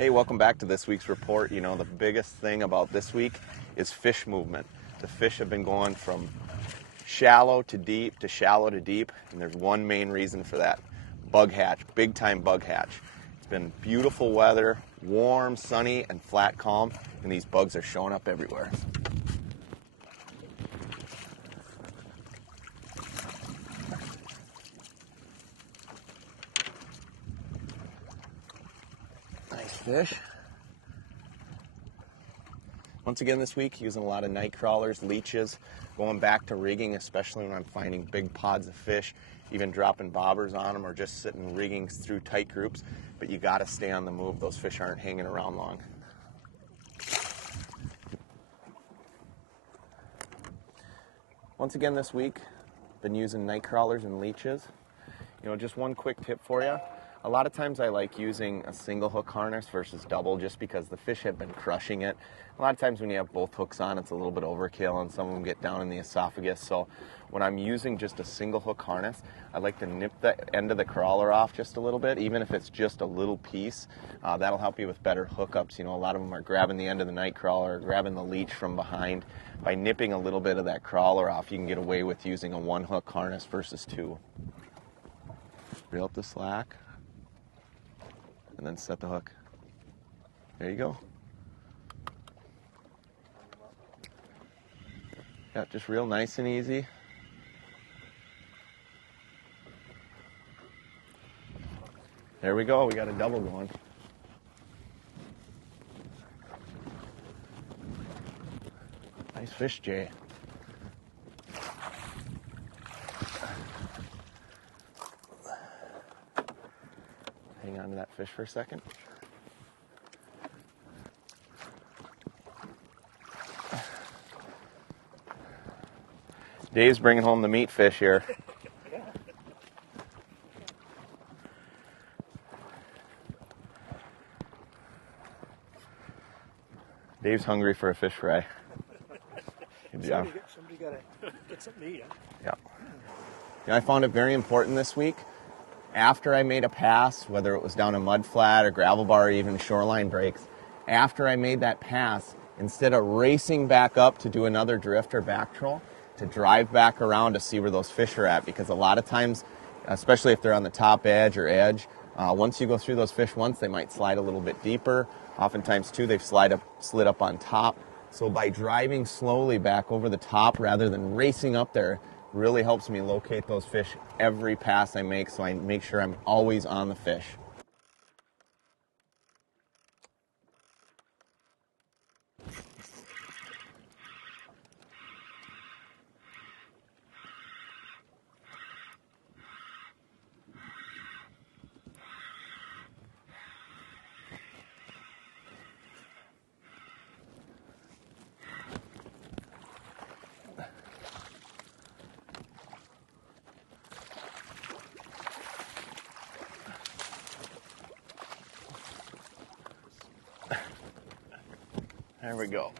Hey, welcome back to this week's report. You know, the biggest thing about this week is fish movement. The fish have been going from shallow to deep to shallow to deep, and there's one main reason for that. Bug hatch, big time bug hatch. It's been beautiful weather, warm, sunny, and flat calm, and these bugs are showing up everywhere. Nice fish. Once again this week, using a lot of night crawlers, leeches, going back to rigging, especially when I'm finding big pods of fish, even dropping bobbers on them or just sitting rigging through tight groups. But you got to stay on the move. Those fish aren't hanging around long. Once again this week, been using night crawlers and leeches. You know, just one quick tip for you. A lot of times I like using a single hook harness versus double just because the fish have been crushing it. A lot of times when you have both hooks on, it's a little bit overkill and some of them get down in the esophagus. So when I'm using just a single hook harness, I like to nip the end of the crawler off just a little bit, even if it's just a little piece. That'll help you with better hookups. You know, a lot of them are grabbing the end of the night crawler or grabbing the leech from behind. By nipping a little bit of that crawler off, you can get away with using a one hook harness versus two. Reel up the slack and then set the hook. There you go. Yeah, just real nice and easy. There we go, we got a double going. Nice fish, Jay. Hang on to that fish for a second. Dave's bringing home the meat fish here. Dave's hungry for a fish fry. Good job. Somebody got to get something to eat. Yeah. You know, I found it very important this week. After I made a pass, whether it was down a mud flat or gravel bar or even shoreline breaks, after I made that pass, instead of racing back up to do another drift or back troll, to drive back around to see where those fish are at, because a lot of times, especially if they're on the top edge or edge, once you go through those fish once, they might slide a little bit deeper. Oftentimes too, they've slid up on top. So by driving slowly back over the top rather than racing up there, really helps me locate those fish every pass I make, so I make sure I'm always on the fish. There we go.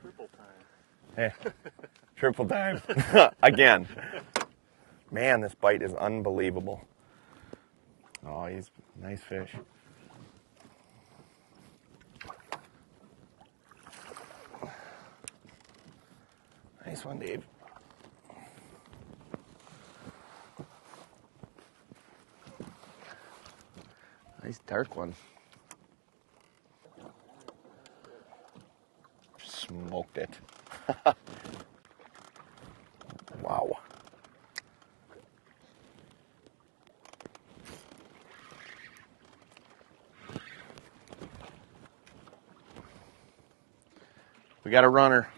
Triple time. Hey, triple time. Again. Man, this bite is unbelievable. Oh, he's a nice fish. Nice one, Dave. Nice dark one. Smoked it. Wow. We got a runner.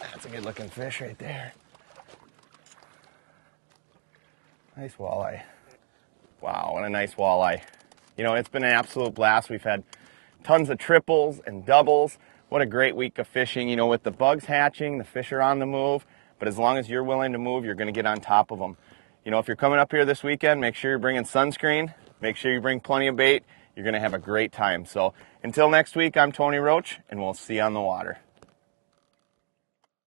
That's a good looking fish right there. Nice walleye. Wow, what a nice walleye. You know, it's been an absolute blast. We've had tons of triples and doubles. What a great week of fishing. You know, with the bugs hatching, the fish are on the move, but as long as you're willing to move, you're going to get on top of them. You know, if you're coming up here this weekend, make sure you're bringing sunscreen, make sure you bring plenty of bait, You're going to have a great time. So until next week, I'm Tony Roach, and we'll see you on the water.